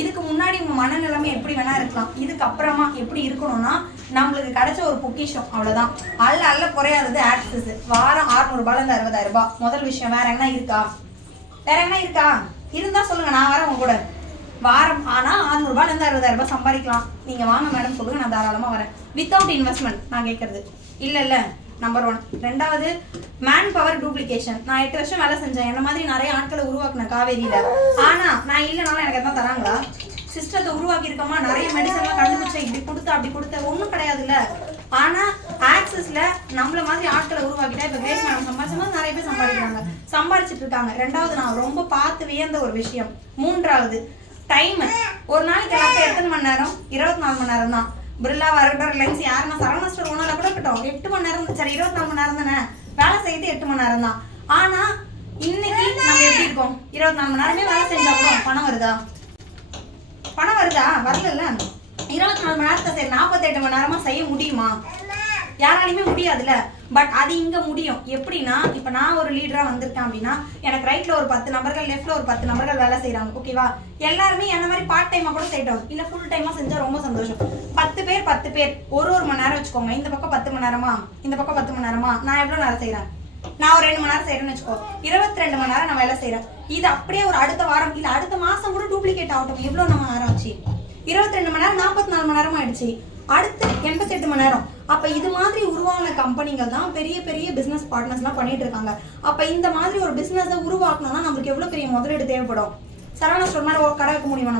இதுக்கு முன்னாடி உங்க மனநிலைமை எப்படி வேணா இருக்கலாம், இதுக்கு அப்புறமா எப்படி இருக்கணும்னா நம்மளுக்கு கிடைச்ச ஒரு பொக்கிஷம் அவ்வளவுதான். அல்ல குறையாதது ஆக்சஸ். வாரம் 600 ரூபாயில இருந்து 60,000 ரூபாய். முதல் விஷயம். வேற என்ன இருக்கா? இருந்தா சொல்லுங்க, நான் வரேன் உங்க கூட. வாரம் ஆனா 600 ரூபாயில இருந்து 60,000 ரூபாய் சம்பாதிக்கலாம். நீங்க வாங்க மேடம் சொல்லுங்க, நான் தாராளமா வரேன். வித்தவுட் இன்வெஸ்ட்மெண்ட் நான் கேட்கறது இல்ல. நம்பர் 1. ரெண்டாவது, மேன் பவர் டூப்ளிகேஷன். நான் 8 வருஷம் வேலை செஞ்சேன். என்ன மாதிரி நிறைய ஆட்களை உருவாக்குனேன் காவேரியில. ஆனா நான் இல்லைனாலும் எனக்கு எதாவது தராங்களா? சிஸ்டத்தை உருவாக்கி இருக்கோமா, நிறைய மெடிசன்லாம் கண்டுபிடிச்சேன், இப்படி கொடுத்த அப்படி கொடுத்த ஒன்றும் கிடையாதுல்ல. ஆனா ஆக்சஸ்ல நம்மள மாதிரி ஆட்களை உருவாக்கிட்டா இப்ப கிரேஸ் மேடம் சம்பாதிச்சோம், நிறைய பேர் சம்பாதிச்சிட்டு இருக்காங்க. ரெண்டாவது, நான் ரொம்ப பார்த்து வியந்த ஒரு விஷயம். மூன்றாவது, டைம். ஒரு நாளைக்கு எல்லாத்தையும் எத்தனை மணி நேரம்? 24 மணி நேரம் தான். பிர்லாவா இருக்கட்டும், ரிலையன்ஸ் யாருன்னா சரவணா ஸ்டோர் ஓனரா கூட இருக்கட்டும், 8 மணி நேரம். சரி 24 மணி நேரம் தானே வேலை செய்யறது, 8 மணி நேரம் தான். ஆனா இன்னைக்கு நம்ம எப்படி இருக்கோம்? 24 மணி நேரமே வேலை செஞ்சா கூட பணம் வருதா? வரல. 24 மணி நேரத்தை சரி 48 மணி நேரமா செய்ய முடியுமா? யாராலையுமே முடியாதுல்ல. பட் அது இங்க முடியும். எப்படின்னா, இப்ப நான் ஒரு லீடரா வந்திருக்கேன் அப்படின்னா எனக்கு ரைட்ல ஒரு 10 நபர்கள், லெஃப்ட்ல ஒரு 10 நபர்கள் வேலை செய்யறாங்க. ஓகேவா? எல்லாருமே என்ன மாதிரி பார்ட் டைமா கூட செய்யட்டும், இல்ல ஃபுல் டைமா செஞ்சா ரொம்ப சந்தோஷம். 10 பேர் ஒரு மணி நேரம் வச்சுக்கோங்க. இந்த பக்கம் 10 மணி நேரமா, இந்த பக்கம் 10 மணி நேரமா. நான் எவ்வளவு நேரம் செய்யறேன்? நான் ஒரு 2 மணி நேரம் செய்யறேன்னு வச்சுக்கோ, 22 மணி நேரம் நான் வேலை செய்யறேன். இது அப்படியே ஒரு அடுத்த வாரம் இல்ல அடுத்த மாசம் கூட டூப்ளிகேட் ஆகட்டும். எவ்வளவு நம்ம நேரம் ஆச்சு? 22 மணி நேரம் 44 மணி நேரம் ஆயிடுச்சு. அடுத்து 88 மணி நேரம். அப்ப இது மாதிரி உருவான கம்பெனிகள் தான் பெரிய பெரிய பிசினஸ் பார்ட்னர்ஸ் எல்லாம் பண்ணிட்டு இருக்காங்க. அப்ப இந்த மாதிரி ஒரு பிசினஸ் உருவாக்கணும்னா நம்மளுக்கு எவ்வளவு பெரிய முதலீடு தேவைப்படும்? சரவணா ஸ்டோர் மாதிரி கடை வைக்க முடியுமா?